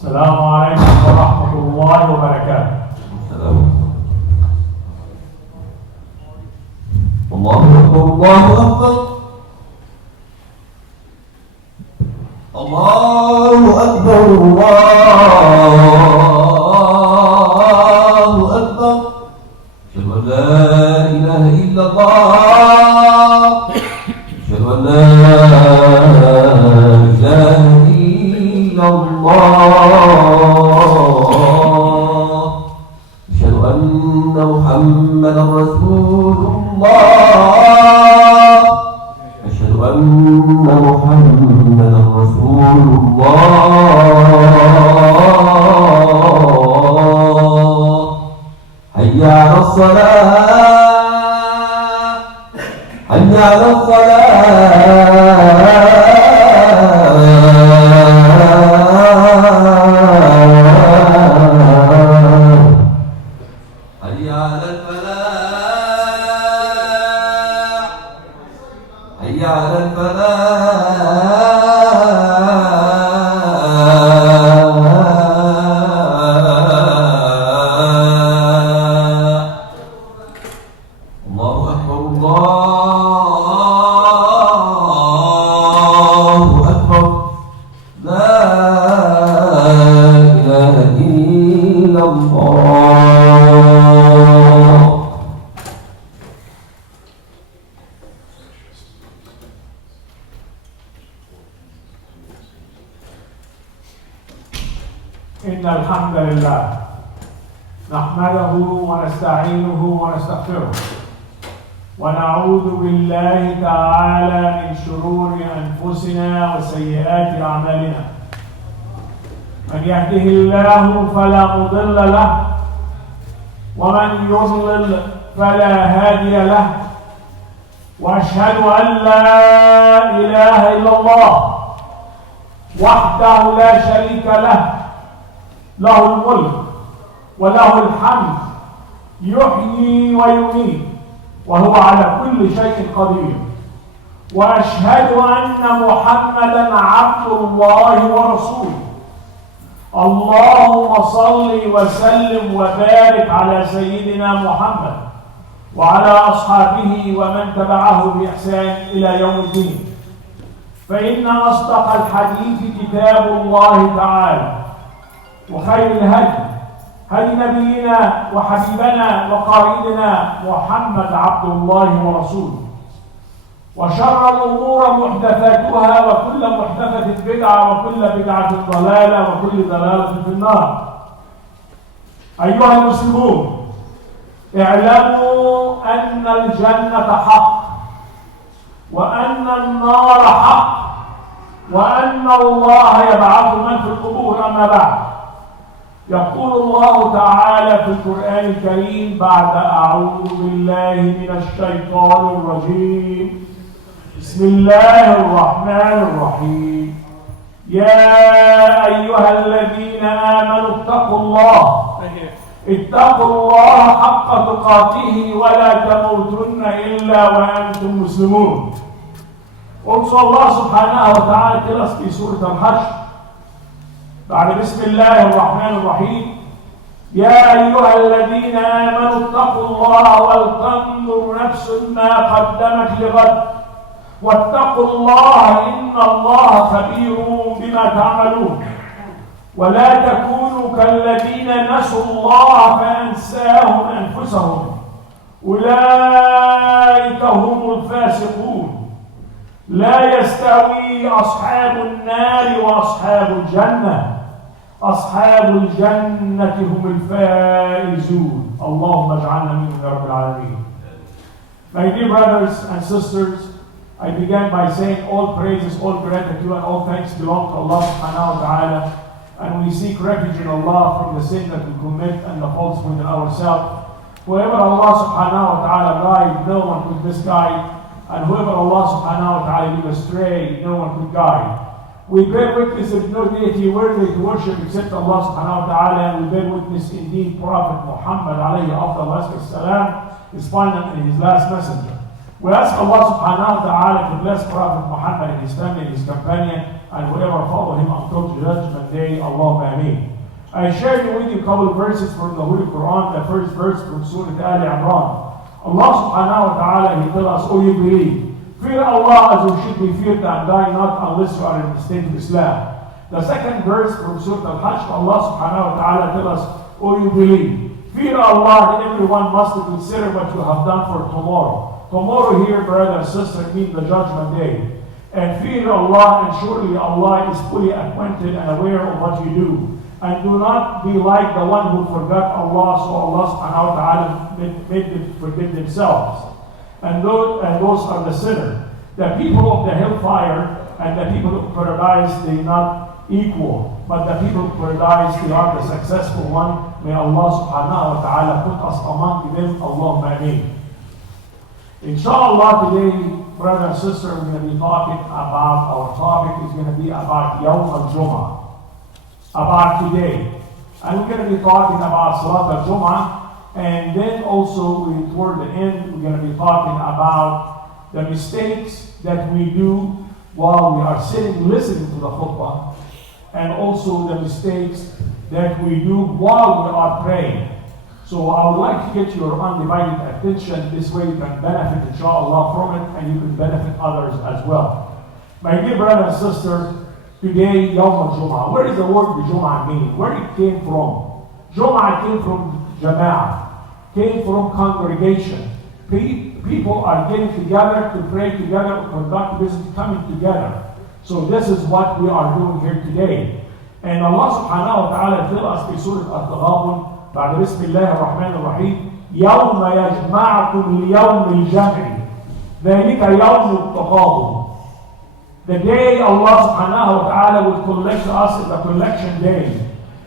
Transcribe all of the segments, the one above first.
السلام عليكم ورحمة الله وبركاته. الله أكبر الله أكبر الله أكبر الله أكبر. أشهد أن لا إله إلا الله، أشهد أن لا إله إلا الله، أشهد أن محمدا رسول الله، أشهد أن محمدا رسول الله. حي على الصلاة، حي على الصلاة، حي على الفلاح، حي على الفلاح. الله أكبر الله أكبر. لا إله إلا الله. إن الحمد لله نحمده ونستعينه ونستغفره ونعوذ بالله تعالى من شرور أنفسنا وسيئات أعمالنا. من يهده الله فلا مضل له ومن يضلل فلا هادي له، وأشهد أن لا إله إلا الله وحده لا شريك له، له الملك وله الحمد، يحيي ويميت وهو على كل شيء قدير. وأشهد أن محمدا عبد الله ورسوله. اللهم صل وسلم وبارك على سيدنا محمد وعلى أصحابه ومن تبعه بإحسان إلى يوم الدين. فإن أصدق الحديث كتاب الله تعالى، وخير الهدي هدي نبينا وحبيبنا وقائدنا محمد عبد الله ورسوله. وشر الأمور محدثاتها، وكل محدثة بدعة، وكل بدعة ضلالة، وكل ضلالة في النار. أيها المسلمون، اعلموا أن الجنة حق، وأن النار حق، وأن الله يبعث من في القبور. أما بعد، يقول الله تعالى في القرآن الكريم بعد أعوذ بالله من الشيطان الرجيم: بسم الله الرحمن الرحيم. يا أيها الذين آمنوا اتقوا الله حق تقاته ولا تموتن إلا وأنتم مسلمون. قلت الله سبحانه وتعالى تلس في سورة الحشر بعد بسم الله الرحمن الرحيم: يا أيها الذين آمنوا اتقوا الله ولتنظر نفس ما قدمت لغد واتقوا الله إن الله خبير بما تعملون. ولا تكونوا كالذين نسوا الله فأنساهم أنفسهم، أولئك هم الفاسقون. لا يستوي أصحاب النار وأصحاب الجنة، أصحاب الجنة هم الفائزون. اللهم اجعلنا منهم يا رب العالمين. My dear brothers and sisters, I began by saying all praises, all gratitude, and all thanks belong to Allah subhanahu wa ta'ala, and we seek refuge in Allah from the sin that we commit and the faults within ourselves. Whoever Allah subhanahu wa ta'ala guide, no one could misguide, and whoever Allah subhanahu wa ta'ala lead astray, no one could guide. We bear witness that no deity worthy to worship except Allah subhanahu wa ta'ala, and we bear witness indeed Prophet Muhammad alayhi afdal salam is final and his last messenger. We ask Allah subhanahu wa ta'ala to bless Prophet Muhammad and his family and his companion, and whoever follow him until the judgment day. Allahumma ameen. I shared with you a couple of verses from the Holy Quran. The first verse from Surah Al Imran. Allah subhanahu wa ta'ala, He tells us, "O you believe, fear Allah as you should be feared, and die not unless you are in the state of Islam." The second verse from Surah Al-Hajj, Allah subhanahu wa ta'ala tells us, "O you believe, fear Allah, and everyone must consider what you have done for tomorrow." Tomorrow here, brother and sister, means the judgment day. And fear Allah, and surely Allah is fully acquainted and aware of what you do. And do not be like the one who forgot Allah, so Allah subhanahu wa ta'ala made them forget themselves. And those are the sinners. The people of the hellfire and the people of paradise, they are not equal. But the people of paradise, they are the successful one. May Allah subhanahu wa ta'ala put us among them. Allahumma ameen. Inshallah, today, brother and sister, we're going to be talking about, our topic is going to be about Yawm al-Jum'ah. About today. And we're going to be talking about Salat al-Jum'ah, and then also toward the end we're going to be talking about the mistakes that we do while we are sitting listening to the khutbah, and also the mistakes that we do while we are praying. So I would like to get your undivided attention. This way you can benefit, inshallah, from it, and you can benefit others as well. My dear brother and sister, today, Yawm al-Jum'ah. Where is the word Jum'ah mean? Where it came from? Jum'ah came from Jama'ah, came from congregation. People are getting together to pray together, conduct business, coming together. So this is what we are doing here today. And Allah subhanahu wa ta'ala tells us in Surah Al-Taghabun, بعد بسم الله الرحمن الرحيم يوم يجمعكم ليوم الجمع ذلك يوم التغابن. The day Allah subhanahu wa ta'ala will collect us is the collection day.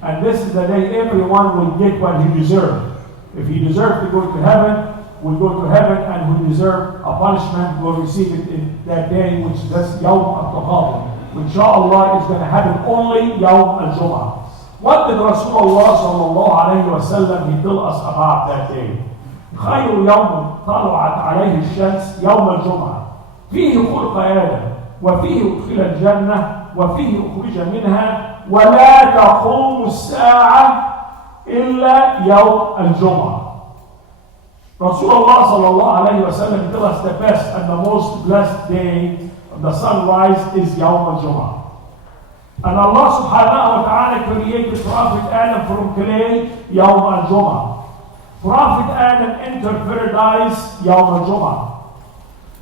And this is the day everyone will get what he deserves. If he deserves to go to heaven, will go to heaven, and who deserve a punishment will receive it in that day, which is this Yawm al-Taghabun. Inshallah is going to happen only Yawm al-Jum'ah. What did Rasulullah sallallahu alayhi wa sallam, he tell us about that day? خير يوم طلعت عليه الشمس يوم الجمعة فيه خلق آدم وفيه أدخل الجنة وفيه أخرج منها ولا تقوم الساعة إلا يوم الجمعة. Rasulullah sallallahu alayhi wa sallam tell us the best and the most blessed day of the sunrise is Yawm al-Jum'ah. And Allah subhanahu wa ta'ala created Prophet Adam from clay, Yawm al-Jum'ah. Prophet Adam entered paradise, Yawm al-Jum'ah.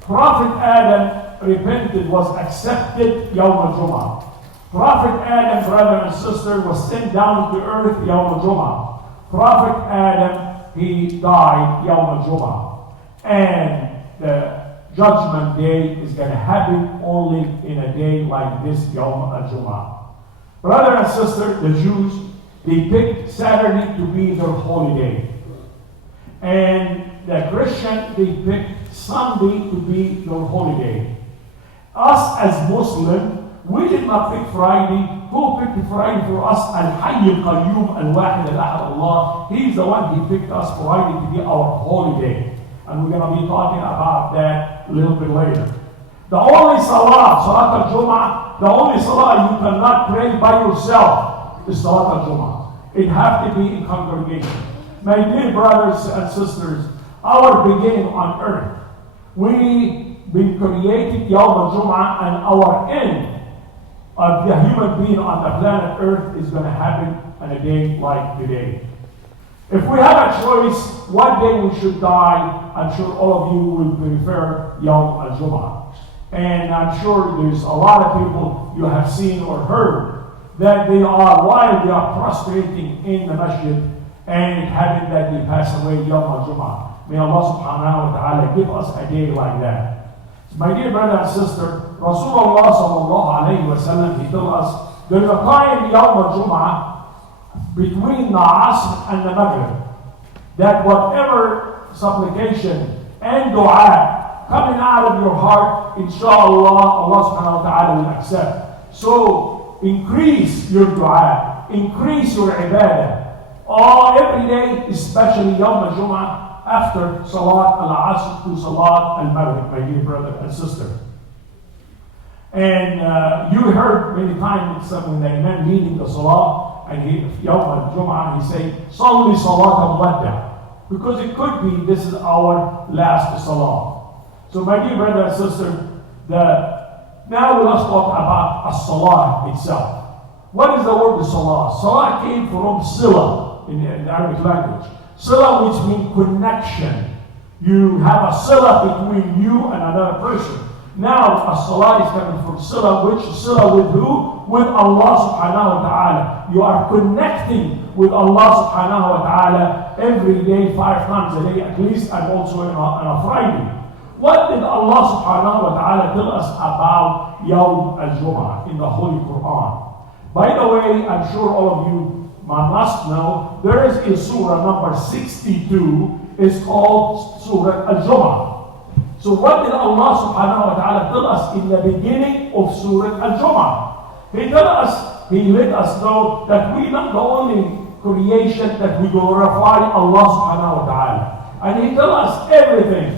Prophet Adam repented, was accepted, Yawm al-Jum'ah. Prophet Adam, brother and sister, was sent down to earth, Yawm al-Jum'ah. Prophet Adam, he died, Yawm al-Jum'ah. And the Judgment Day is going to happen only in a day like this, Yawm al-Jum'ah. Brother and sister, the Jews, they picked Saturday to be their holy day. And the Christian, they picked Sunday to be their holy day. Us as Muslims, we did not pick Friday. Who picked Friday for us? Al-Hayy al-Qayyum al-Wahid al-Ahad Allah. He's the one who picked us Friday to be our holy day. And we're going to be talking about that a little bit later. The only Salat, Salat al-Jum'ah, the only Salah you cannot pray by yourself is Salat al-Jum'ah. It has to be in congregation. My dear brothers and sisters, our beginning on earth, we been created Yawm al-Jum'ah, and our end of the human being on the planet earth is going to happen on a day like today. If we have a choice what day we should die, I'm sure all of you will prefer Yawm al-Jum'ah. And I'm sure there's a lot of people you have seen or heard that they are, while they are prostrating in the masjid, and it happened that they pass away Yawm al-Jum'ah. May Allah subhanahu wa ta'ala give us a day like that. My dear brother and sister, Rasulullah sallallahu alayhi wa sallam, he told us, there's a time Yawm al-Jum'ah between the Asr and the Maghrib, that whatever supplication and dua coming out of your heart, inshallah, Allah subhanahu wa ta'ala will accept. So, increase your dua, increase your ibadah. Every day, especially Yawm al-Jum'ah, after Salat al-Asr to Salat al-Maghrib, my dear brother and sister. And you heard many times when the Imam leading the Salah, and he, Yawm al-Jum'ah, he say, Salli Salat al-Wadda. Because it could be this is our last Salah. So my dear brother and sister, now let's talk about a-Salah itself. What is the word Salah? Salah came from Sila in the Arabic language. Sila, which means connection. You have a Sila between you and another person. Now, a Salah is coming from Sila, which Sila with who? With Allah subhanahu wa ta'ala. You are connecting with Allah subhanahu wa ta'ala every day, 5 times a day at least, and also on a Friday. What did Allah subhanahu wa ta'ala tell us about Yawm al-Jum'ah in the Holy Quran? By the way, I'm sure all of you must know, there is a surah number 62, is called Surah al-Jum'ah. So what did Allah subhanahu wa ta'ala tell us in the beginning of Surah al-Jum'ah? He let us know that we are not the only creation that we glorify Allah subhanahu wa ta'ala. And He tell us everything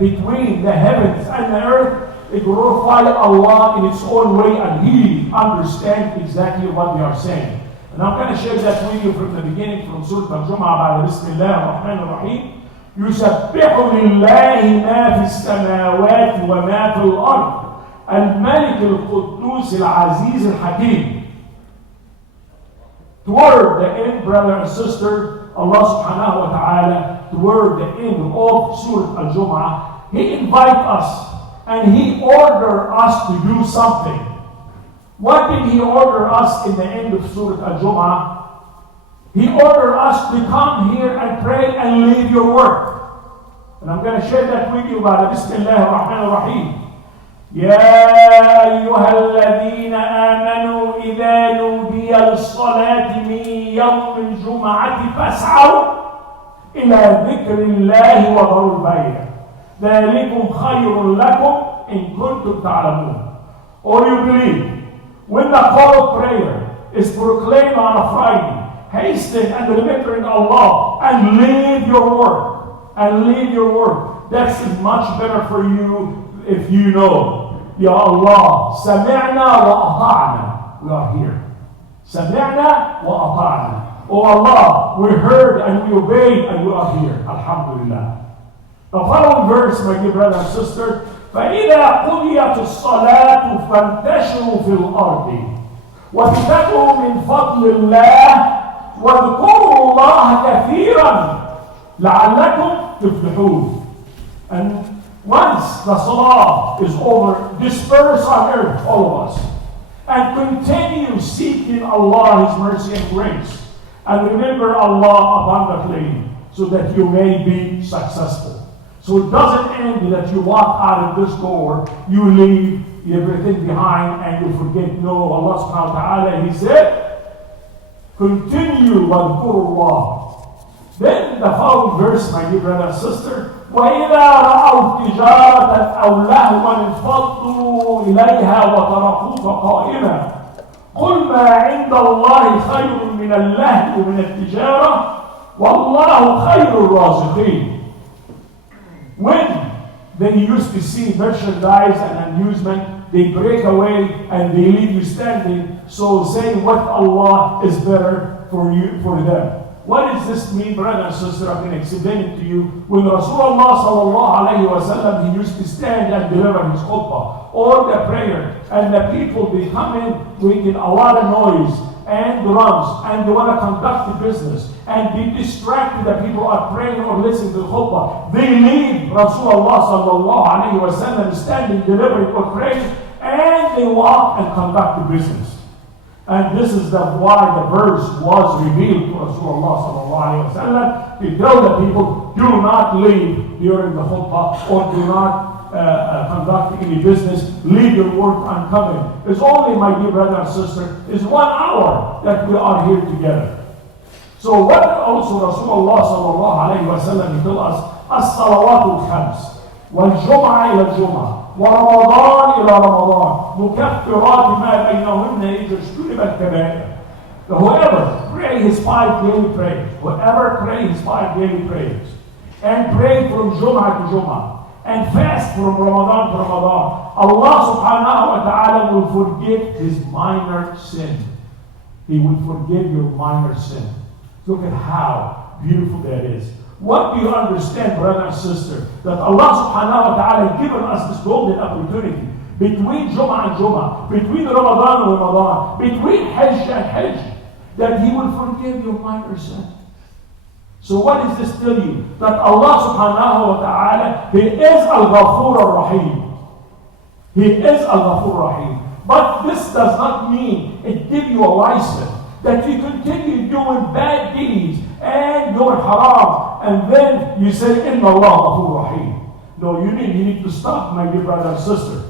between the heavens and the earth, it glorify Allah in its own way, and He understands exactly what we are saying. And I'm going to share that with you from the beginning, from Surah al-Jum'ah, Bismillah ar-Rahman ar-Rahim. يسبح لله ما في السماوات وما في الأرض الملك القدوس العزيز الحكيم. Toward the end, brother and sister, Allah subhanahu wa ta'ala, toward the end of Surah al-Jum'ah, He invites us and He orders us to do something. What did He order us in the end of Surah al-Jum'ah? He ordered us to come here and pray and leave your work. And I'm going to share that with you about Bismillah ar-Rahman ar-Rahim. يا أيها الذين آمنوا إذا نودي للصلاة من يوم الجمعة فاسعوا إلى ذكر الله وذروا البيع ذلكم خير لكم إن كنتم تعلمون. Or you believe, when the call of prayer is proclaimed on a Friday, hasten and remembering Allah and leave your work. That's much better for you if you know, Ya Allah, sami'na wa ata'na. We are here. Sami'na wa ata'na. Oh Allah, we heard and we obeyed and we are here. Alhamdulillah. The following verse, my dear brother and sister, فَإِذَا قُضِيَتِ الصَّلَاةُ فَانْتَشِرُوا فِي الْأَرْضِ وَابْتَغُوا مِنْ فَضْلِ اللَّهِ وَاذْكُرُوا اللَّهَ كَثِيرًا لَعَلَّكُمْ تُفْلِحُونَ. And once the salah is over, disperse on earth, all of us, and continue seeking Allah, His mercy and grace, and remember Allah abundantly, so that you may be successful. So it doesn't end that you walk out of this door, you leave everything behind, and you forget. No, Allah subhanahu wa ta'ala, He said, continue وَاذْكُرُوا. Then the following verse, my dear brother and sister, وَإِذَا رَأَوْا تِجَارَةً أَوْ لَهْوًا انفَضُّوا إِلَيْهَا وَتَرَكُوكَ قَائِمًا قُلْ مَا عِندَ اللَّهِ خَيْرٌ مِنَ اللَّهْوِ وَمِنَ التِّجَارَةِ وَاللَّهُ خَيْرُ الرَّازِقِينَ. When they used to see merchandise and amusement, they break away and they leave you standing, so saying what Allah is better for you, for them. What does this mean, brother and sister? I'm going to explain it to you. When Rasulullah sallallahu alayhi wa sallam, he used to stand and deliver his khutbah or the prayer, and the people, they come in making a lot of noise and drums, and they want to conduct the business, and be distracted. The people are praying or listening to the khutbah. They leave Rasulullah sallallahu alayhi wa sallam standing, delivering or praying, and they walk and conduct the business. And this is why the verse was revealed to Rasulullah sallallahu alayhi wa sallam, to tell the people, do not leave during the khutbah, or do not conduct any business, leave your work uncovered. It's only, my dear brother and sister, is 1 hour that we are here together. So what also Rasulullah sallallahu alayhi wa sallam told us, as-salawat al-khams, wal-jum'ah ila-jum'ah, ورمضان إلى رمضان مكفرات ما بينهن إذا اجتنب الكبائر. Whoever pray his 5 daily prayers, and pray from Jum'ah to Jum'ah, and fast from Ramadan to Ramadan, Allah subhanahu wa ta'ala will forgive his minor sin. He will forgive your minor sin. Look at how beautiful that is. What do you understand, brother and sister? That Allah subhanahu wa ta'ala has given us this golden opportunity between Jum'ah and Jum'ah, between Ramadan and Ramadan, between Hajj and Hajj, that He will forgive your minor sin. So what does this tell you? That Allah subhanahu wa ta'ala, He is Al-Ghafur Ar-Rahim. He is Al-Ghafur Ar-Rahim. But this does not mean it gives you a license that you continue doing bad deeds and doing haram, and then you say, Inna Allah Ghafur Rahim. No, you need to stop, my dear brother and sister.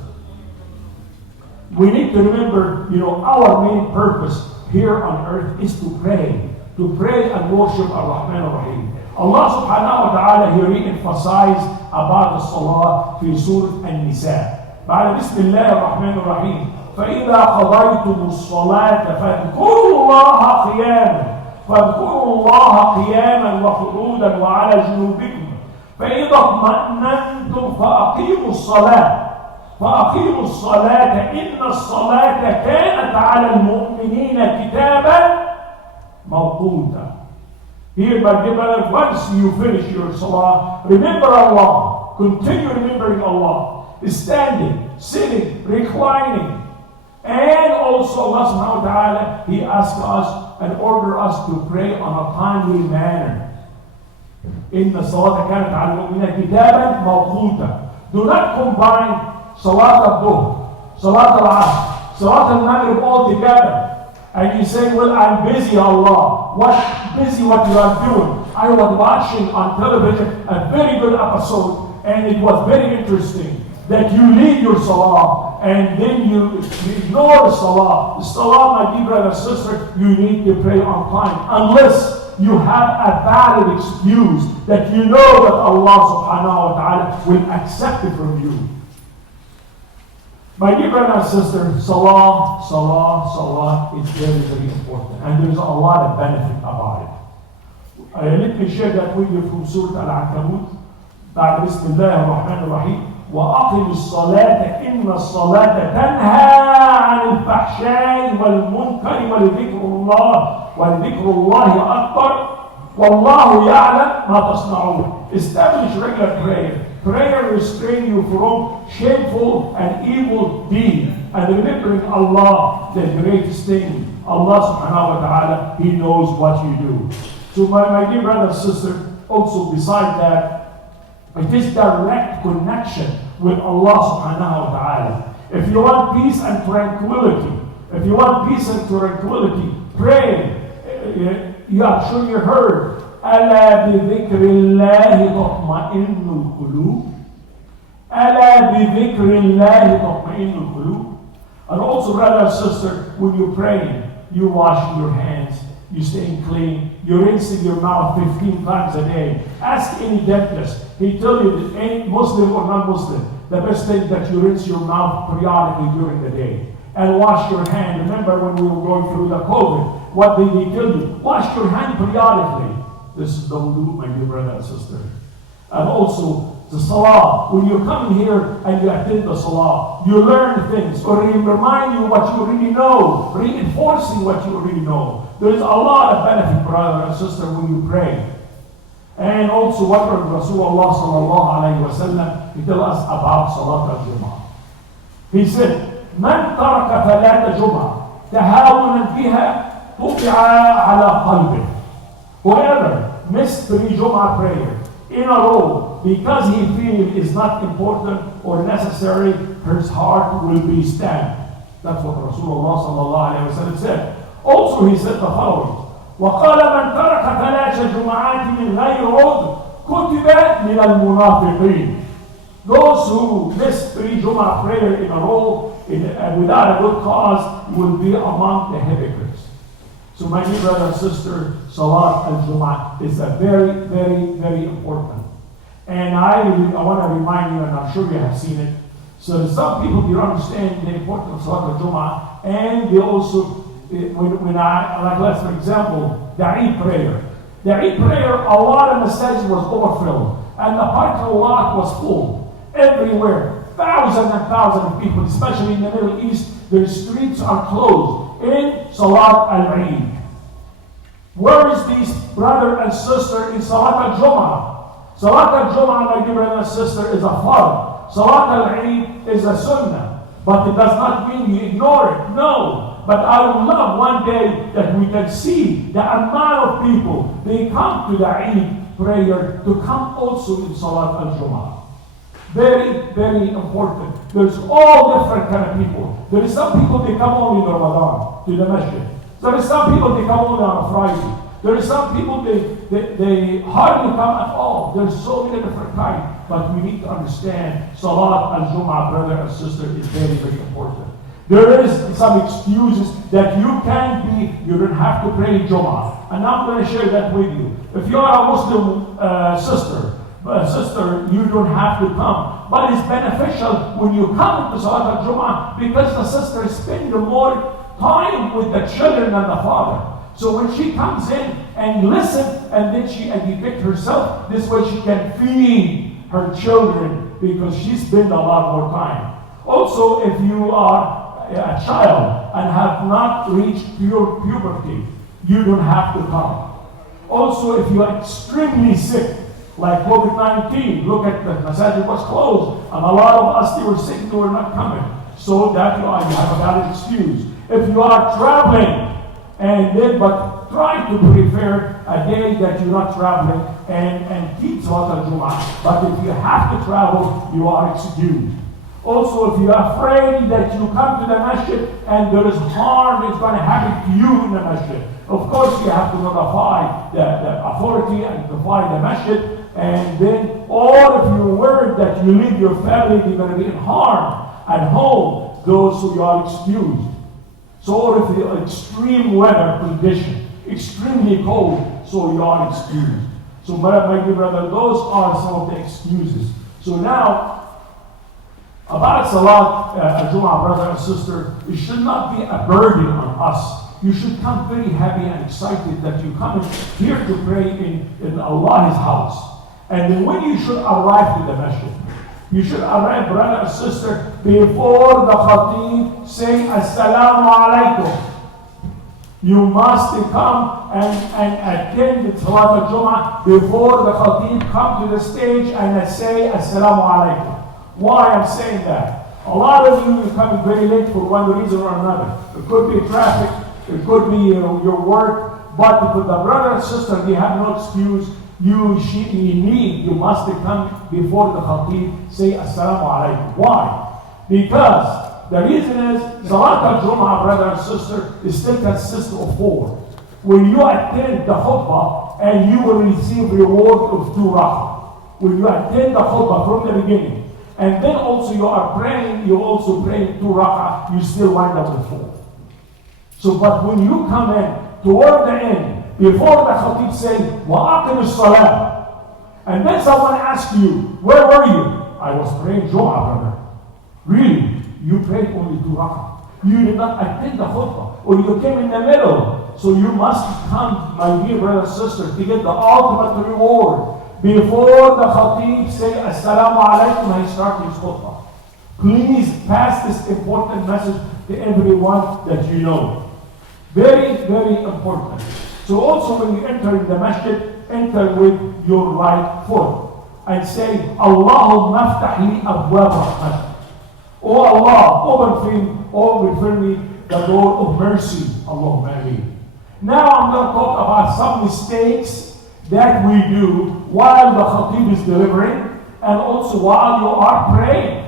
We need to remember, our main purpose here on earth is to pray and worship Ar-Rahman Ar-Rahim. Allah subhanahu wa ta'ala, He re-emphasized about the salah في Surah An-Nisa. بعد بسم الله الرحمن الرحيم فإذا قضيتم الصلاة فاذكروا الله قياما وقعودا وعلى جنوبكم فإذا اطمأننتم فأقيموا الصلاة إن الصلاة كانت على المؤمنين كتابا موقوتا. Here, my dear brother, once you finish your salah, remember Allah. Continue remembering Allah. Standing, sitting, reclining. And also Allah subhanahu wa ta'ala, He asks us and orders us to pray on a timely manner. إن الصلاة كانت على المؤمنين كتابا موقوتا. Do not combine Salat al-Dhuhr, Salat al-Asr, Salat al-Maghrib all together. And you say, well, I'm busy, Allah. What you are doing? I was watching on television a very good episode, and it was very interesting that you leave your salah and then you ignore the salah. The salah, my dear brother and sister, you need to pray on time. Unless you have a valid excuse that you know that Allah subhanahu wa ta'ala will accept it from you. My dear brother and sister, salah is very, very important. And there's a lot of benefit about it. Let me share that with you from Surah Al-Ankabut. بعد بسم الله الرحمن الرحيم وأقم الصلاة إن الصلاة تنهى عن الفحشاء والمنكر ولذكر الله أكبر والله يعلم ما تصنعون. Establish regular prayer. Prayer restrain you from shameful and evil deeds. And remembering Allah, the greatest thing, Allah subhanahu wa ta'ala, He knows what you do. So my dear brother and sister, also beside that, it is direct connection with Allah subhanahu wa ta'ala. If you want peace and tranquility, pray. I'm sure you heard. ألا بذكر الله تطمئن القلوب. ألا بذكر الله تطمئن القلوب. And also, brother and sister, when you're praying, you're washing your hands, you're staying clean, you're rinsing your mouth 15 times a day. Ask any dentist. He tell you that any Muslim or non-Muslim, the best thing that you rinse your mouth periodically during the day. And wash your hand. Remember when we were going through the COVID, what did he tell you? Wash your hand periodically. This is the wudu, my dear brother and sister. And also, the salah. When you come here and you attend the salah, you learn things, or remind you what you already know, reinforcing what you already know. There's a lot of benefit, brother and sister, when you pray. And also, what Rasulullah sallallahu alayhi wa sallam, he tells us about Salat al-Jum'ah. He said, من ترك ثلاث جمعة تهاونا بها طبع على قلبه. Whoever missed 3 Jum'ah prayer in a row because he feels it's not important or necessary, his heart will be stamped. That's what Rasulullah sallallahu alayhi wa sallam said. Also, he said the following: وقال من ترك 3 جمعات من غير عذر كتب من المنافقين. Those who miss 3 Jum'ah prayer in a row without a good cause will be among the hypocrites. So my dear brother and sister, Salat al-Jum'ah is a very, very, very important. And I want to remind you, and I'm sure you have seen it, so some people do understand the importance of Salat al-Jum'ah, and they also, like for example, the Eid prayer. The Eid prayer, a lot of masajid was overfilled, and the parking lot was full. everywhere. Thousands and thousands of people, especially in the Middle East, their streets are closed in Salat al-Eid. Where is these brother and sister in Salat al-Jum'ah? Salat al-Jum'ah, my dear brother and sister, is a fard. Salat al-Eid is a sunnah. But it does not mean you ignore it. No. But I would love one day that we can see the amount of people, they come to the Eid prayer to come also in Salat al-Jum'ah. Very, very important. There's all different kind of people. There is some people, they come only in Ramadan to the masjid. There is some people, they come only on a Friday. There is some people, they hardly come at all. There's so many different kinds. But we need to understand Salat al-Jum'ah, brother and sister, is very, very important. There is some excuses that you don't have to pray Jum'ah. And I'm going to share that with you. If you are a Muslim sister, you don't have to come. But it's beneficial when you come to Salat al-Jum'ah because the sister spends more time with the children than the father. So when she comes in and listens, and then she educates herself, this way she can feed her children because she spends a lot more time. Also, if you are a child and have not reached puberty, you don't have to come. Also, if you are extremely sick, like COVID-19, look at the masjid was closed, and a lot of us, they were sick, they were not coming. So that you have a valid excuse. If you are traveling, but try to prepare a day that you're not traveling and keep Salat al-Jum'ah. But if you have to travel, you are excused. Also, if you are afraid that you come to the masjid and there is harm that's going to happen to you in the masjid, of course you have to notify the authority and notify the masjid. And then, or if you're worried that you leave your family, you're going to be in harm at home, those who are excused. So, or if the extreme weather condition, extremely cold, so you are excused. So, my dear brother, those are some of the excuses. So now, about Salat al-Jum'ah, brother and sister, it should not be a burden on us. You should come very happy and excited that you come here to pray in Allah's house. And then when you should arrive to the masjid, you should arrive, brother and sister, before the khatib say Assalamu alaikum. You must come and attend the Salat al-Jum'ah before the khatib come to the stage and say Assalamu alaikum. Why I'm saying that? A lot of you are coming very late for one reason or another. It could be traffic, it could be your work, but for the brother and sister, they have no excuse. You must come before the khatib, say Assalamu alaikum. Why? Because the reason is, Salat al-Jum'ah, brother and sister, is still consists of 4. When you attend the khutbah, and you will receive reward of 2 rak'ah. When you attend the khutbah from the beginning, and then also you are praying, you also pray 2 rak'ah, you still wind up with 4. So, but when you come in, toward the end, before the khatib say, وَأَقِمِ الصَّلَاةِ, and then someone asks you, where were you? I was praying Jum'ah, brother. Really? You prayed only 2 rak'ah. You did not attend the khutbah, or you came in the middle. So you must come, my dear brother and sister, to get the ultimate reward. Before the khatib say, Assalamu alaikum, and he starts his khutbah. Please pass this important message to everyone that you know. Very, very important. So also when you enter in the masjid, enter with your right foot and say, Allahumma aftah li abwab rahmat. Oh Allah, open for me the door of mercy. Allahumma ameen. Now I'm going to talk about some mistakes that we do while the khatib is delivering and also while you are praying.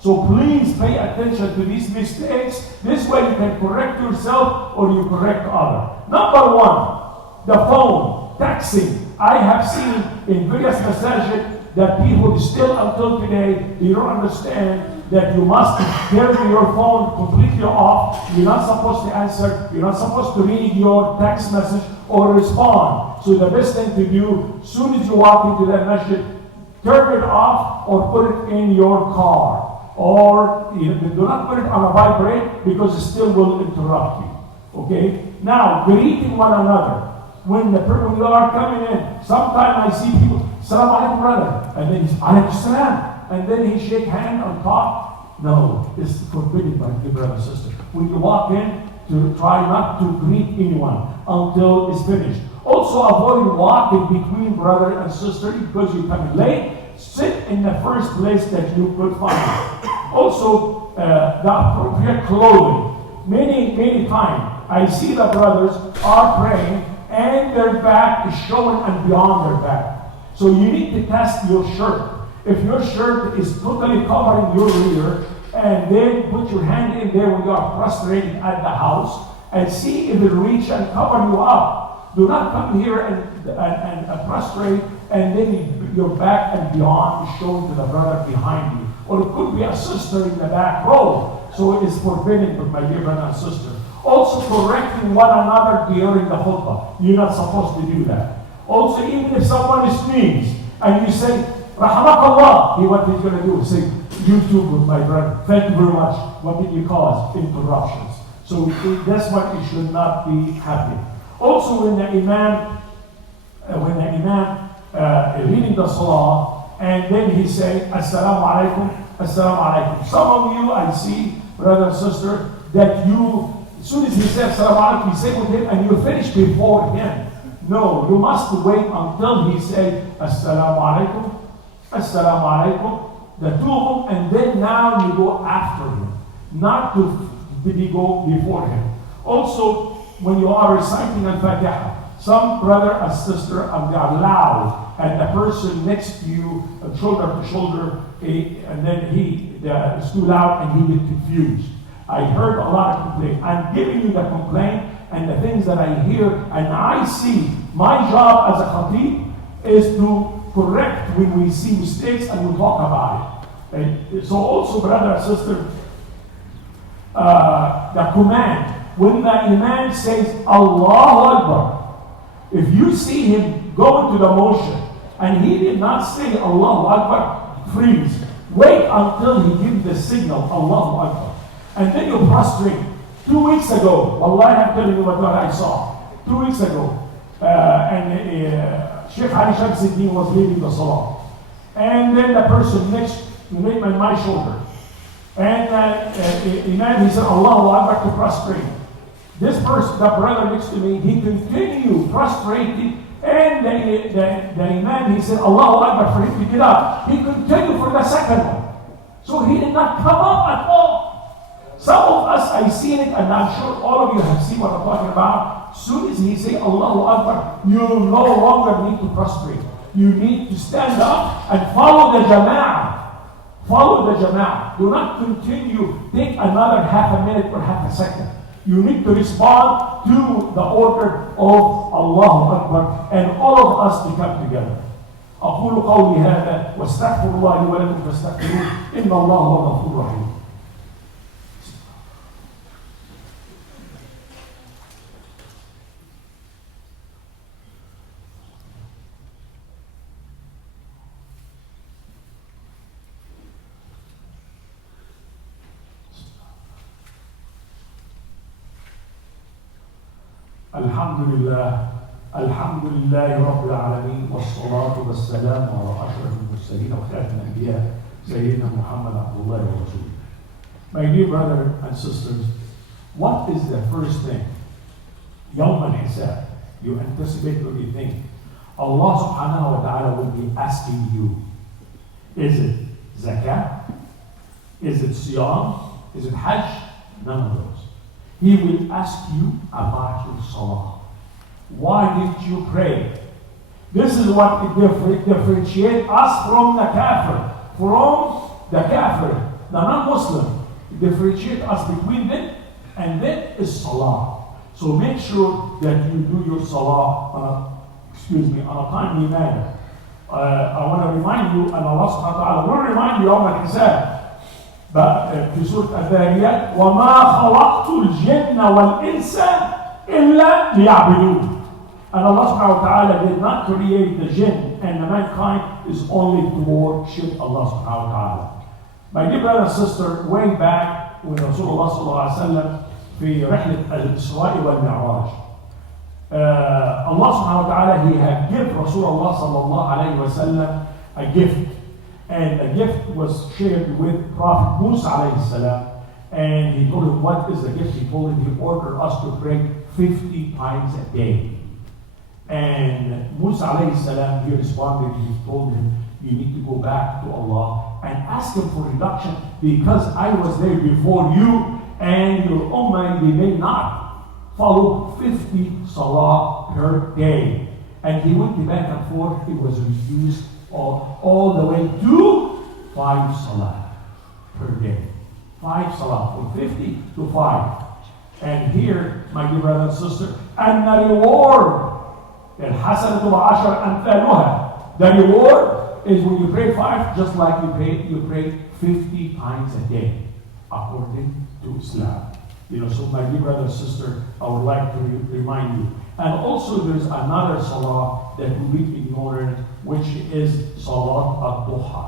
So please pay attention to these mistakes. This way you can correct yourself or you correct others. Number 1, the phone, texting. I have seen in various masajid that people still until today, they don't understand that you must turn your phone completely off. You're not supposed to answer. You're not supposed to read your text message or respond. So the best thing to do, as soon as you walk into that masjid, turn it off or put it in your car. Or do not put it on a vibrate because it still will interrupt you. Okay? Now, greeting one another. When you are coming in, sometimes I see people, Assalamu alaikum, brother. And then he's, alaikum salam. and then he shake hand on top. No, it's forbidden by the brother and sister. When you walk in, to try not to greet anyone until it's finished. Also avoid walking between brother and sister because you come late. Sit in the first place that you could find. Also, the appropriate clothing. Many times I see the brothers are praying and their back is showing and beyond their back. So you need to test your shirt. If your shirt is totally covering your rear, and then put your hand in there when you are prostrated at the house and see if it reach and cover you up. Do not come here and prostrate and then your back and beyond is shown to the brother behind you. Or it could be a sister in the back row. So it is forbidden, my dear brother and sister. Also correcting one another during the khutbah. You're not supposed to do that. Also, even if someone sneezes and you say, Rahmakallah, what he's going to do? Say, you too, my brother. Thank you very much. What did you cause? Interruptions. So that's what it should not be happening. Also, when the imam reading the salah, and then he say, Assalamu alaikum, Assalamu alaikum. Some of you, I see, brother and sister, that you, as soon as he says Assalamu alaikum, you say with him, and you finish before him. No, you must wait until he say Assalamu alaikum, Assalamu alaikum, the two of them, and then now you go after him, not to go before him. Also, when you are reciting Al-Fatiha, some brother and sister are loud, and the person next to you, shoulder to shoulder, and then it's too loud and he gets confused. I heard a lot of complaints. I'm giving you the complaint and the things that I hear, and I see my job as a khatib is to correct when we see mistakes and we talk about it. And so also, brother and sister, the command, when the imam says Allahu Akbar, if you see him go into the motion and he did not say Allahu Akbar, freeze. Wait until he gives the signal Allahu Akbar. And then you prostrate. 2 weeks ago, wallahi, I'm telling you what I saw. 2 weeks ago, Sheikh Ali Shamsuddin was leading the salah. And then the person next to me on my shoulder. And Imam, he said, Allahu Akbar, to prostrate. This person, the brother next to me, he continued prostrating. And the Imam, he said, Allahu Akbar, for him to get up. He continued for the second one. So he did not come up at all. Some of us, I've seen it, and I'm sure all of you have seen what I'm talking about. As soon as he say Allahu Akbar, you no longer need to prostrate. You need to stand up and follow the jama'ah. Follow the jama'ah. Do not continue, take another half a minute or half a second. You need to respond to the order of Allahu Akbar, and all of us to come together. أقول قولي هذا واستغفر الله لي ولكم فاستغفروه إن الله هو الغفور الرحيم. الحمد لله رب العالمين والصلاة والسلام على أشرف المرسلين وخاتم الأنبياء سيدنا محمد عبد الله ورسوله. My dear brother and sisters, what is the first thing? يوم الحساب. You anticipate what you think. Allah subhanahu wa ta'ala will be asking you, is it zakah? Is it siyam? Is it hajj? None of those. He will ask you about your salah. Why did you pray? This is what differentiates us from the kafir. From the kafir, the non-Muslim. Differentiate us between them, and then is salah. So make sure that you do your salah on a timely manner. I want to remind you, and Allah subhanahu wa ta'ala will remind you of al-Hisab. But في سورة الذاريات وما خلقت الجن والإنس إلا ليعبدون. And Allah subhanahu wa ta'ala did not create the jinn and the mankind is only to worship Allah subhanahu wa ta'ala. My dear brother and sister, way back when Rasulullah sallallahu alayhi wa sallam في رحلة الإسراء والمعراج, Allah subhanahu wa ta'ala, he had given Rasulullah sallallahu alayhi wa sallam a gift. And a gift was shared with Prophet Musa alayhi salam. And he told him, what is the gift? He told him, he ordered us to pray 50 times a day. And Musa alayhi salam, he responded, he told him, you need to go back to Allah and ask him for reduction, because I was there before you, and your ummah, they may not follow 50 salah per day. And he went back and forth. It was reduced all the way to 5 salah per day. 5 salah, from 50 to 5. And here, my dear brother and sister, and the reward, الحسنة بعشر أمثالها. The reward is when you pray 5, just like you pray 50 times a day, according to Islam. So my dear brother and sister, I would like to remind you. And also there's another salah that we ignored, which is Salat al-Duha.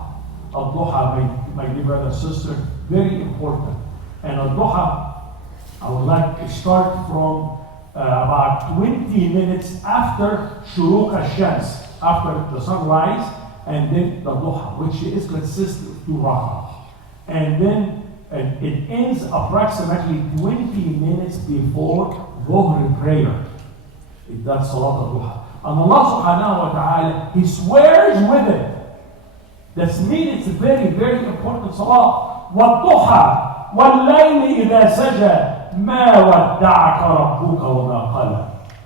Al-Duha, my dear brother and sister, very important. And al-Duha, I would like to start from about 20 minutes after Shuruq al-Shams, after the sunrise, and then the Duha, which consists of 2 rak'ah. And then it ends approximately 20 minutes before Dhuhr prayer. That's Salat al-Duha. And Allah subhanahu wa ta'ala, He swears with it. That means it's a very, very important salah. وَالضُّحَى وَاللَّيْلِ إِذَا سَجَى مَا وَدَّعَكَ رَبُّكَ وَمَا قَلَى.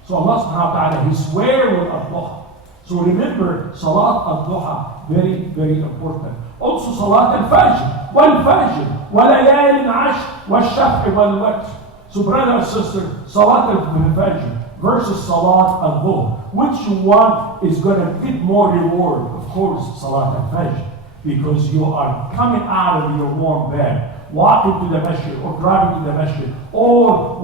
So Allah subhanahu wa ta'ala, He swears with al-Duha. So remember, Salat al-Duha, very, very important. Also Salat al-Fajr, wal-Fajr, وَلَيَالٍ عَشْرٍ وَالشَّفْعِ وَالْوَتْرِ. So brother and sister, Salat al-Fajr versus Salat al-Dhuhr, which one is going to get more reward? Of course, Salat al-Fajr, because you are coming out of your warm bed, walking to the masjid, or driving to the masjid, or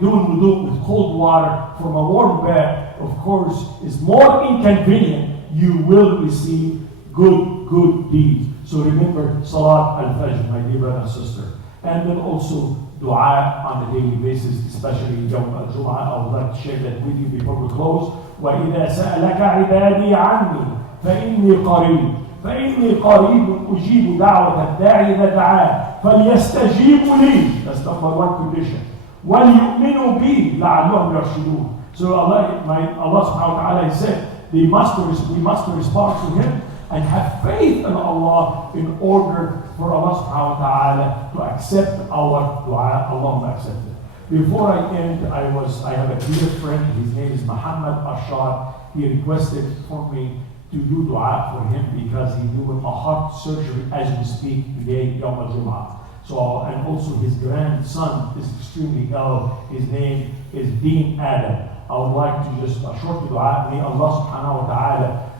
doing wudu with cold water from a warm bed. Of course, is more inconvenient. You will receive good deeds. So remember Salat al-Fajr, my dear brother and sister. And then also dua on a daily basis, especially Yawm al-Jum'ah. I would like to share that with you before we close. وَإِذَا سَأَلَكَ عِبَادِي عَنِّي فَإِنِّي قَرِيبٌ أُجِيبُ دَعْوَةَ الدَّاعِ إِذَا دَعَانِ فَلْيَسْتَجِيبُوا لِي. That's number 1 condition. وَلْيُؤْمِنُوا بِي لَعَلَّهُمْ يَرْشُدُونَ. So Allah subhanahu wa ta'ala said, we must respond to Him and have faith in Allah in order for Allah subhanahu wa ta'ala to accept our dua. Allahumma accept it. Before I end, I have a dear friend, his name is Muhammad Ashar. He requested for me to do dua for him because he's doing a heart surgery as we speak today, Yawm al-Jum'ah. So, and also his grandson is extremely ill. His name is Dean Adam. I would like to just a short dua. May Allah subhanahu wa ta'ala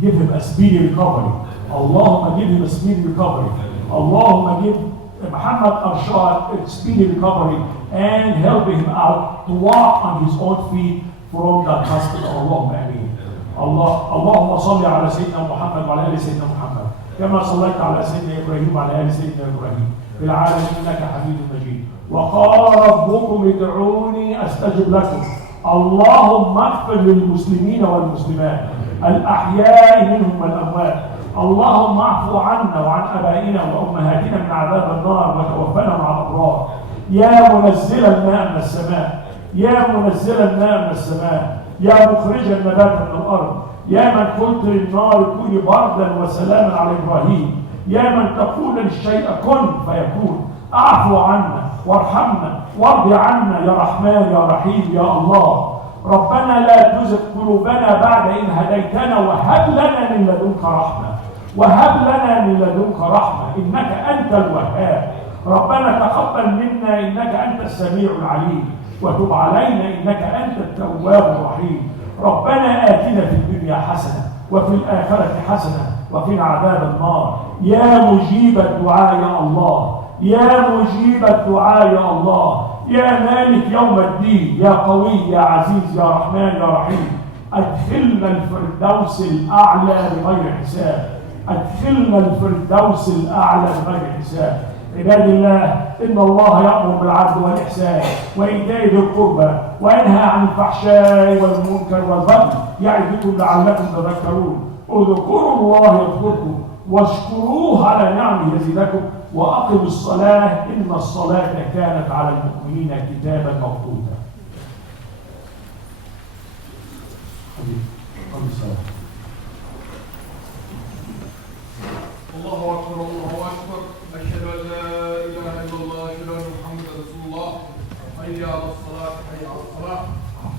give him a speedy recovery. Allahumma give him a speedy recovery. Allahumma give Muhammad Arshad a speedy recovery and help him out to walk on his own feet from that hospital. Allahumma ameen. اللهم صل على سيدنا محمد وعلى ال سيدنا محمد كما صليت على سيدنا ابراهيم وعلى ال سيدنا ابراهيم في العالمين انك حميد مجيد. وقال ربكم ادعوني استجب لكم. اللهم اغفر للمسلمين والمسلمات الاحياء منهم والاموات. اللهم اعفو عنا وعن ابائنا وامهاتنا من عذاب النار وتوفنا مع الابرار. يا منزل الماء من السماء، يا منزل الماء من السماء، يا مخرج النبات من الارض، يا من قلت للنار كوني بردا وسلاما على ابراهيم، يا من تقول للشيء كن فيكون. اعفو عنا وارحمنا وارض عنا يا رحمن يا رحيم يا الله. ربنا لا تزغ قلوبنا بعد إن هديتنا وهب لنا من لدنك رحمة، وهب لنا من لدنك رحمة إنك أنت الوهاب. ربنا تقبل منا إنك أنت السميع العليم، وتب علينا إنك أنت التواب الرحيم. ربنا آتنا في الدنيا حسنة وفي الآخرة حسنة وقنا عذاب النار. يا مجيب الدعاء يا الله، يا مجيب الدعاء يا الله، يا مالك يوم الدين، يا قوي يا عزيز يا رحمن يا رحيم. أدخلنا الفردوس الأعلى بغير حساب، أدخلنا الفردوس الأعلى بغير حساب. عباد الله، إن الله يأمر بالعدل والإحسان وإيتاء ذي القربى وينهى عن الفحشاء والمنكر والبغي يعظكم لعلكم تذكرون. اذكروا الله يذكركم واشكروه على نعمه يزيدكم وأقموا الصلاة إن الصلاة كانت على المؤمنين كتابا موقوتا. الله أكبر الله أكبر أشهد أن لا إله إلا الله أشهد أن محمدا رسول الله حي على الصلاة حي على الصلاة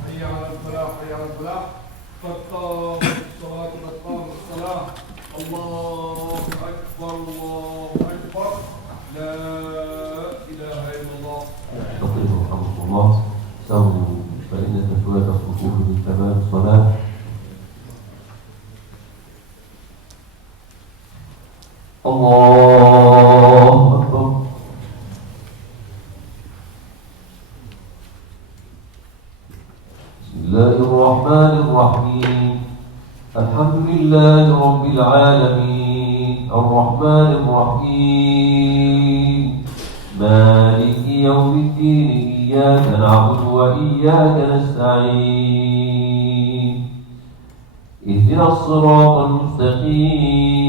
حي على الفلاح حي على الفلاح قد قامت الصلاة قد قامت الصلاة الله أكبر لا إله إلا الله. تقيم رحمه الله سووا فإن تسوية الصفوف من تمام الصلاة. الله أكبر. بسم الله الرحمن الرحيم الحمد لله رب العالمين الرحمن الرحيم مالك يوم الدين إياك نعبد وإياك نستعين اهدنا الصراط المستقيم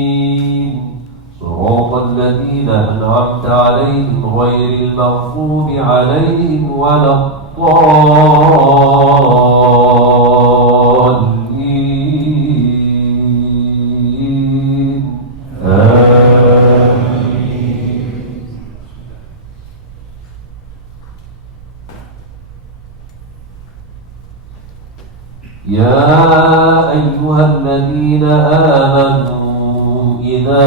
صراط الذين أنعمت عليهم غير المغضوب عليهم ولا الضالين آمين. يا أيها الذين آمنوا إذا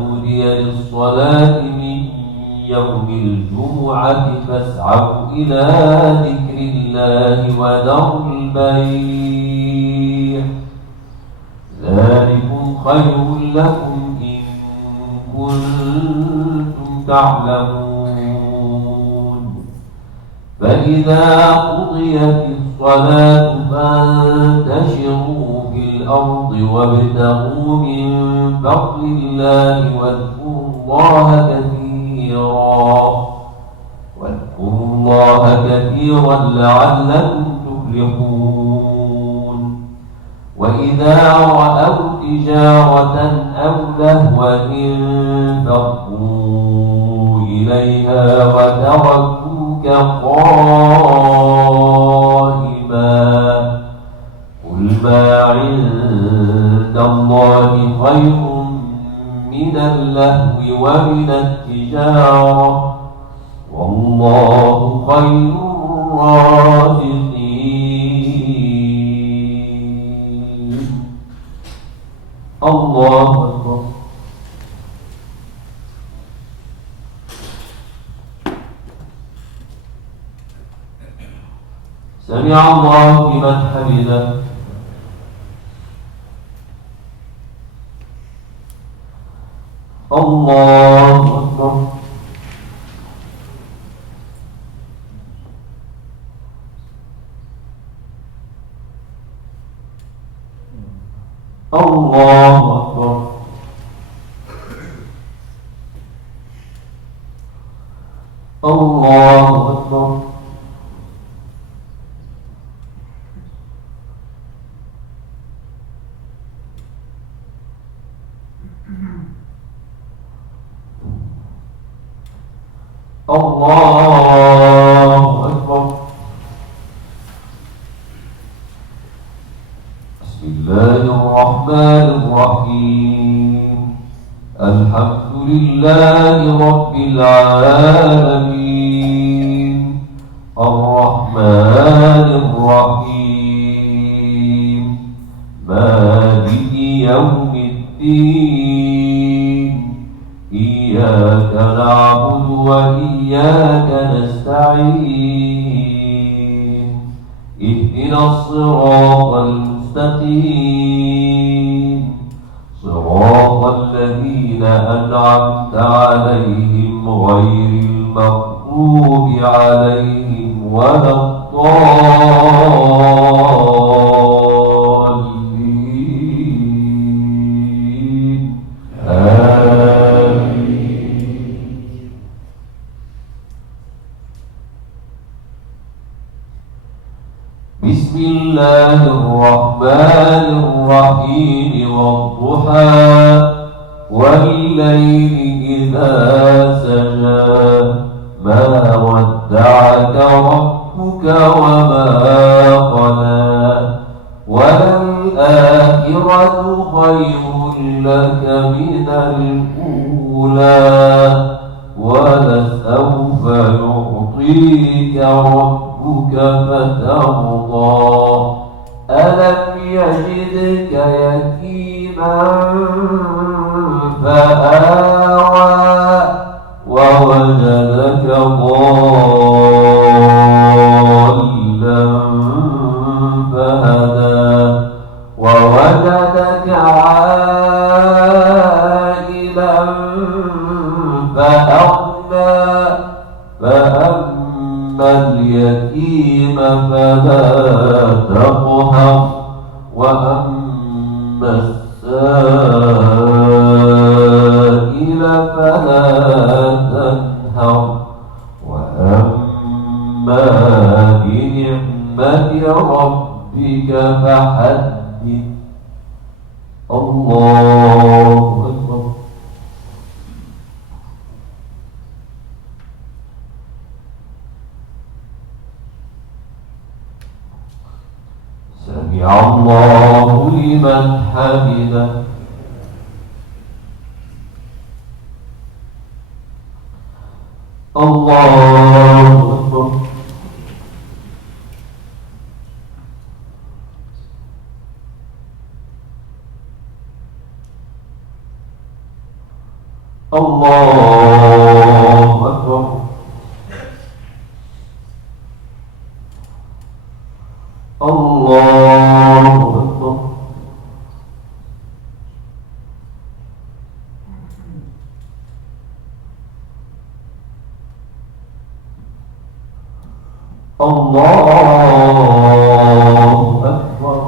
نودي للصلاة من يوم الجمعة فاسعوا إلى ذكر الله وذروا البيع ذلكم خير لكم إن كنتم تعلمون. فإذا قضيت الصلاة فانتشروا في الأرض وابتغوا من فضل الله واذكروا الله كثيرا لعلكم تفلحون. وإذا رأوا تجارة أو لهوا انفضوا إليها وتركوك قائما قل ما عند الله خير من اللهو ومن التجارة والله خير الرازقين. الله أكبر. سمع الله لمن حمده. الله أكبر. الله أكبر. الله أكبر. الله أكبر. بسم الله الرحمن الرحيم الحمد لله رب العالمين الرحمن الرحيم مالك يوم الدين إياك نعبد وإياك نستعين اهدنا الصراط المستقيم صراط الذين أنعمت عليهم غير المغضوب عليهم ولا الضالين آمين. بسم الله الرحمن الرحيم والضحى والليل إذا سجى ما ودعك ربك وما قلى وللآخرة خير لك من الأولى ولسوف يعطيك ربك فترضى ألم يجدك يتيما فآوى ووجدك ضالا فهدى ووجدك عائلا فأغنى فأما اليتيم فلا تقهر وأما السائل فلا تنهر وأما بنعمة ربك فحدث الله أكبر. سمع الله لمن حمده. الله أكبر. الله أكبر. الله أكبر. الله أكبر.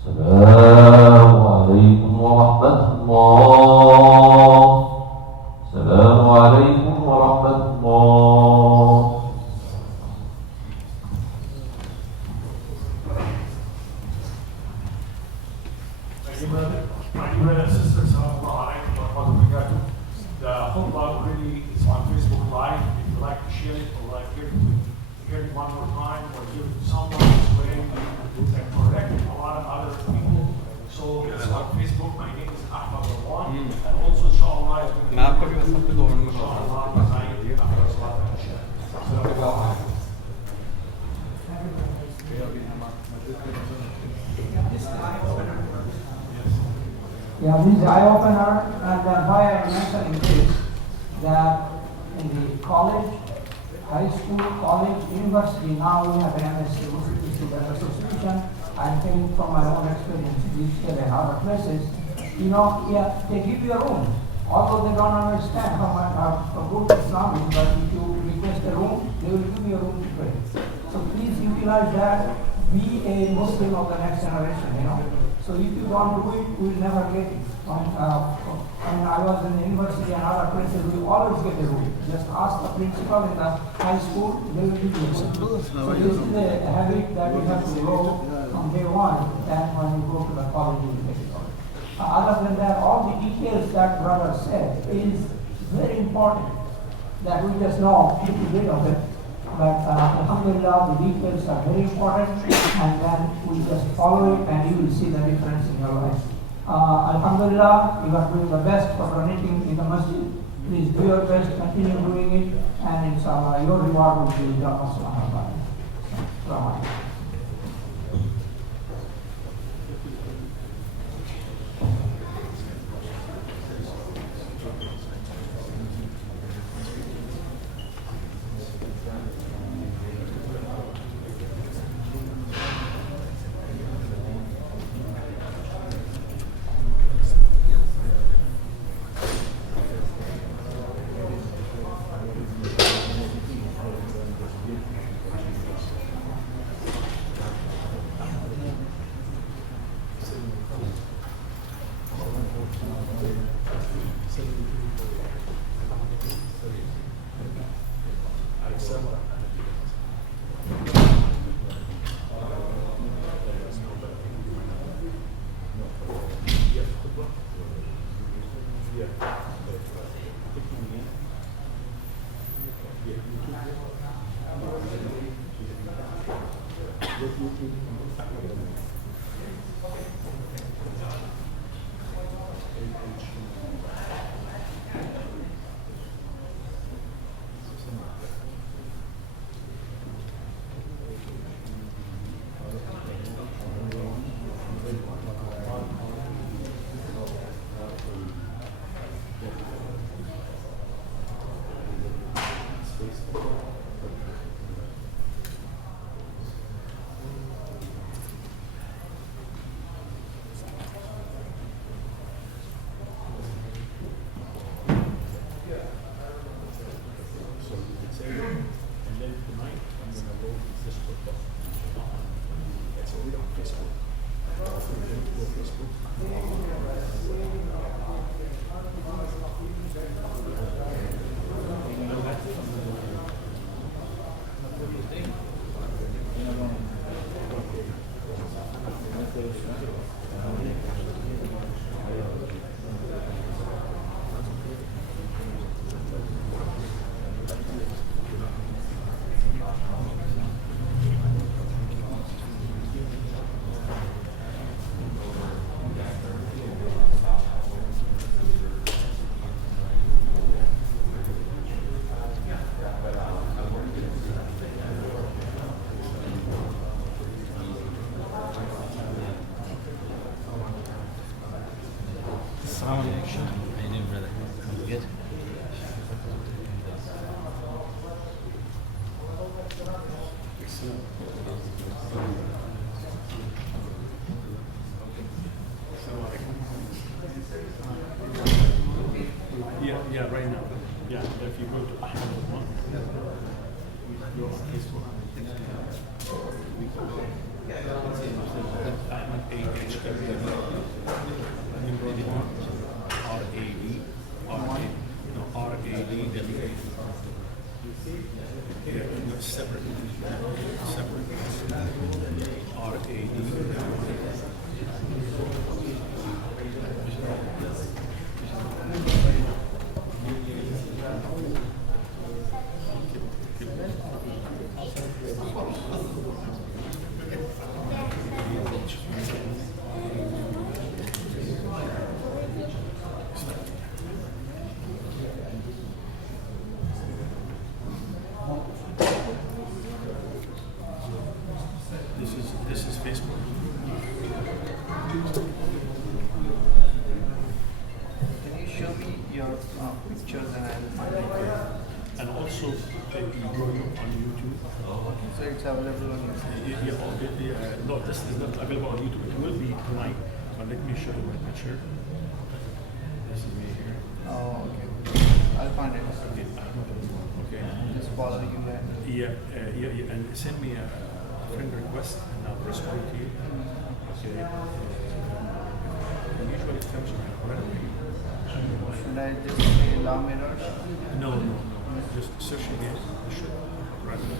السلام عليكم ورحمة الله. السلام عليكم ورحمة الله. My brothers and sisters, assalamu alaikum wa rahmatullahi wa barakatuh. The khutbah really is on Facebook Live. If you'd like to share it or like hear it one more time or give it to someone this way that correct a lot of other people. So it's on Facebook. My name is Ahmed Radwan. And also inshallah मैं आपका भी WhatsApp पे 2 minute में inshallah Yeah, this is eye-opener, and why I mentioned this, that in the college, high school, college, university, now we have an MSc, which is an association. I think from my own experience, in other places, yeah, they give you a room. Although they don't understand how good Islam is, but if you request a room, they will give you a room to pray. So please utilize that. Be a Muslim of the next generation, So if you don't do it, we will never get it. I was in the university and other places, we always get a room. Just ask the principal in the high school, they will give you a room. So this is a habit that we have to grow from day one, and when you go to the college, you will get it all. Other than that, all the details that brother said is very important, that we just know a little bit of it. But alhamdulillah, the details are very important, and then we just follow it and you will see the difference in your life. Alhamdulillah, you are doing the best for donating in the masjid. Please do your best, continue doing it, and inshallah, your reward will be with Allah subhanahu wa ta'ala. Assalamu alaikum. Yeah, right now. Yeah, if you go to Ahmed Radwan, go on Facebook. Ahmed A-H-W. And then Radwan, R-A-D-W-A. Yeah, no, separate. This is Facebook. Can you show me your pictures and I will find it? And also, you go on YouTube. So it's available on YouTube. No, this is not available on YouTube. It will be tonight. But let me show you my picture. This is me here. Oh, okay. I'll find it. Okay. Just follow you and Yeah, and send me a friend request and I'll respond to you. Okay. And usually it comes right away. should I just say La Mirage? No. Just search again. It should right away.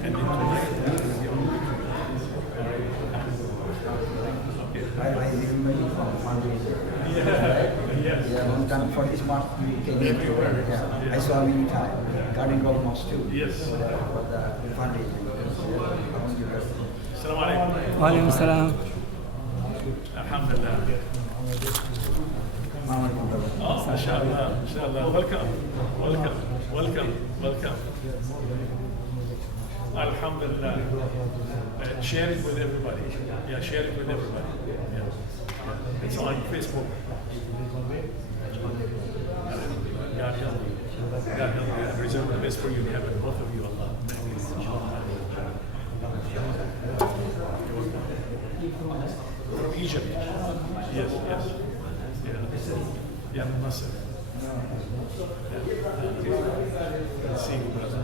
And then tonight, I remember you from fundraiser. yes. Yeah, one time for this month we came here. Yeah. I saw many times. Garden Golf Mosque too. Yes. For the fundraising. Assalamu alaikum. Walaikum salam. Alhamdulillah. Oh, mashallah. Welcome. Alhamdulillah. Share it with everybody. Yeah, share it with everybody. Yeah. It's on Facebook. God help you. God help you. I reserve the best for you in heaven, both of you, Allah. From Egypt. Yes. Yeah, Masr. Yeah. See you, brother.